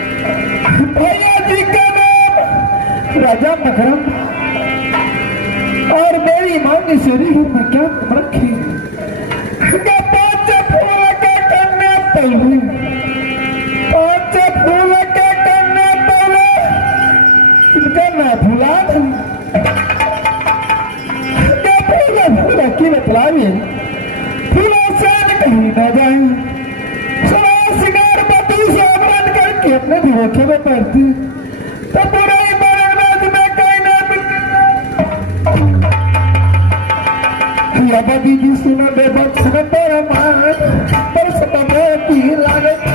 भैया जी का नाम राजा मकरम और मेरी माँ की शरीर में क्या रखी पांच फूल के करने पहले पांच फूल के करने पहले इनका ना भुला फूल की बतलाइए फूलों से कहीं न जाए अपने धोखे में पड़ती तो बुराई बरगद में कहीं ना या दीदी सुना दे बच्चन पर मान पर समय की लागत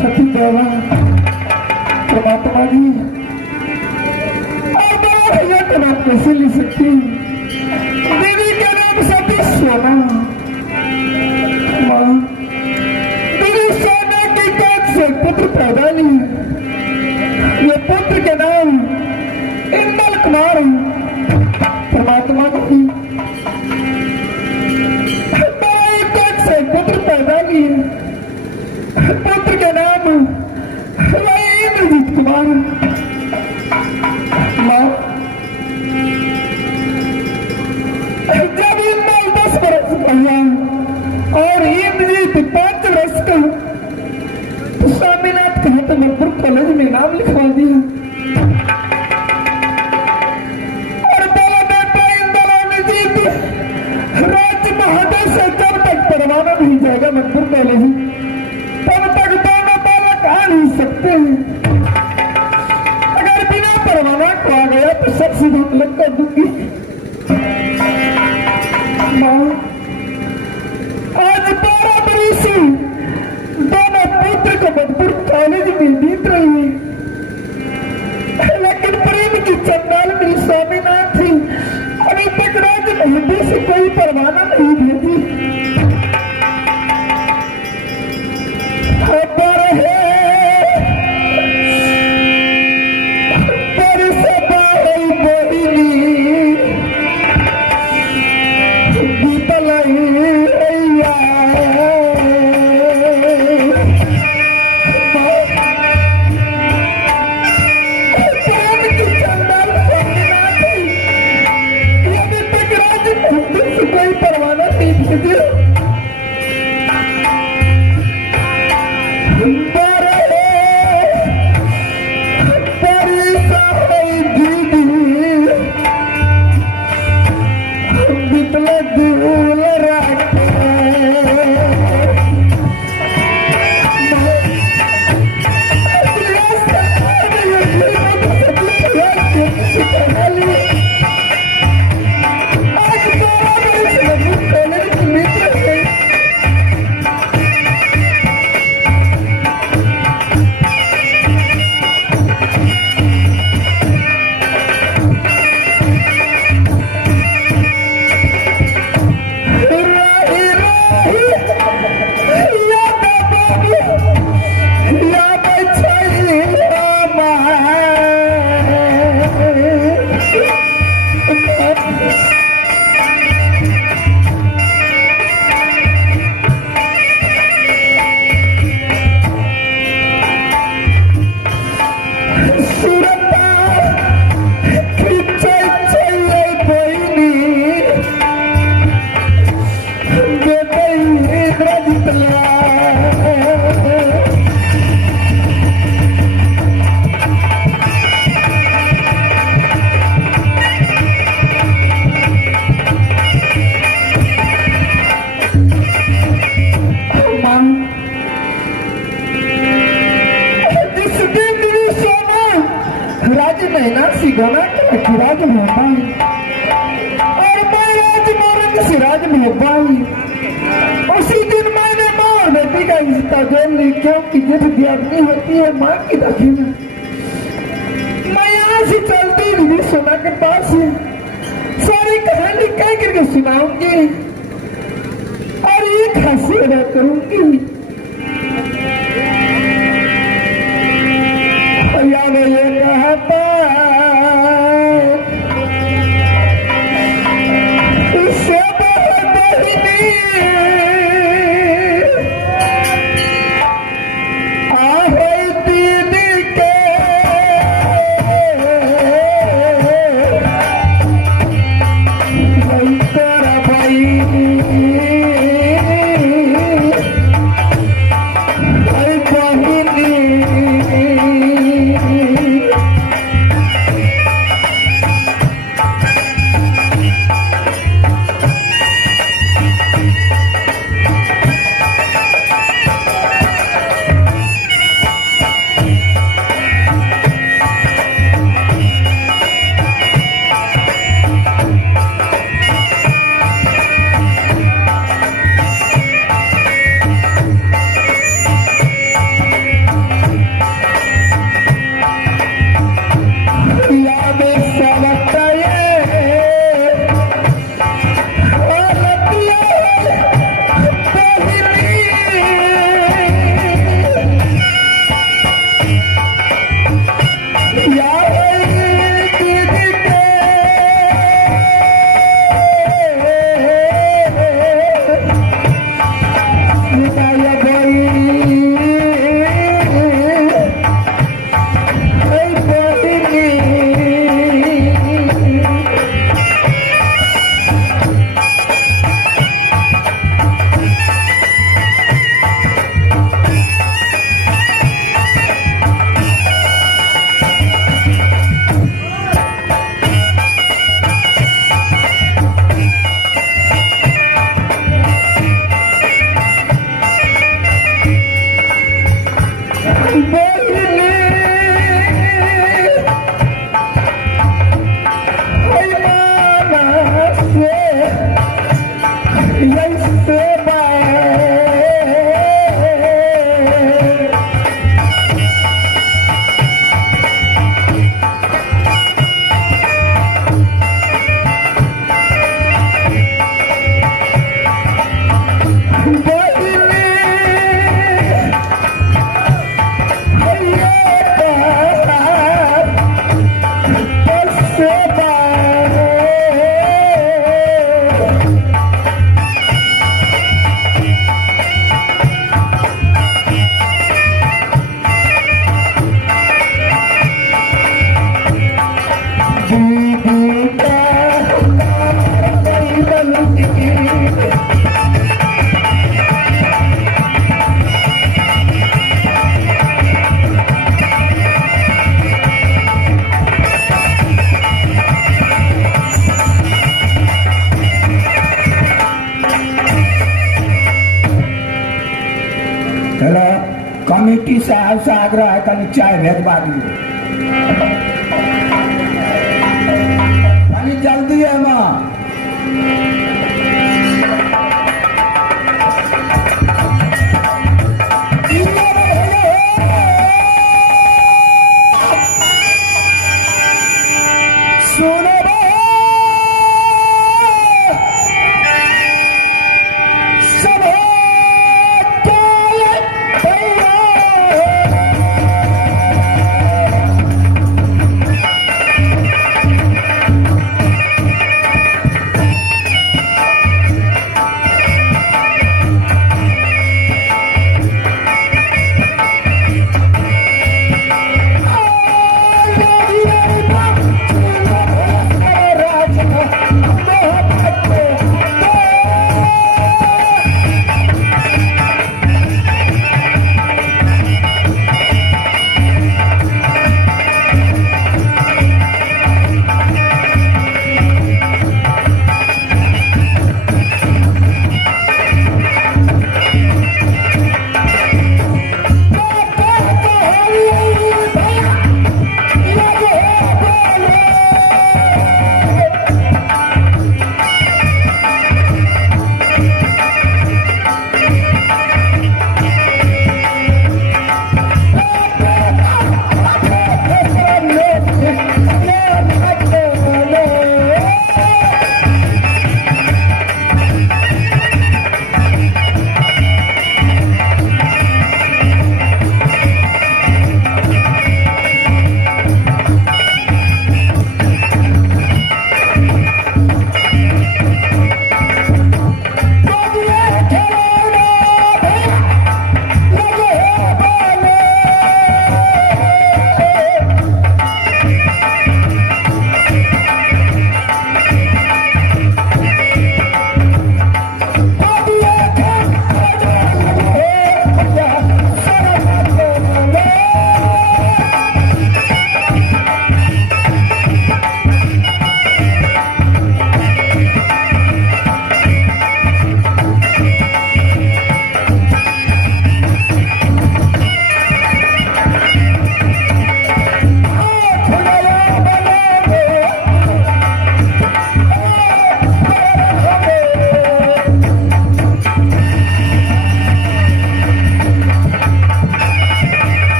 सती देवा परमात्मा जी और भैया का नाम कैसे ले सकती देवी का नाम सती सोना माँ देवी सोना की कोख से पुत्र पैदा नहीं ये पुत्र के नाम इंदल कुमार परमात्मा जी कोख से पुत्र पैदा नहीं पुत्र के नाम इंद्रजीत कुमार जब इंद्र 10 वर्ष पहला और इंद्रजीत 5 वर्ष का तो स्वामीनाथ कहा तो मनपुर कॉलेज में नाम लिखवा दिया और इंद्रजीत राज्य महादेव से जब तक परवाना नहीं जाएगा मनपुर कॉलेज तब तक दोनों बालक आ नहीं सकते हैं अगर बिना परवाना को आ गया तो सबसे मतलब कर दूंगी माँ आज 12 बरस दोनों पुत्र को मधुपुर कॉलेज में बीत रही है लेकिन प्रेम की चंडाल मेरी स्वामीनाथ थी अभी तक राज्य महादेव से कोई परवाना नहीं भेजी सोना कला की राज भोपाई और मैं आज मोरंग सिराज भोपाई। उसी दिन मैंने माँ और बेटी का रिश्ता जोड़ ली, क्योंकि जब ब्यादनी होती है माँ की दखिना। मैं यहाँ से चलती दीदी सोना के पास है, सारी कहानी कह करके सुनाऊंगी और एक हंसी अदा करूंगी। याद ये कहता इससे बहनी आहे दीदी के तेरा भाई कमेटी साहब से आग्रह है कल चाय भेजवा दिए, जल्दी है माँ। सुनो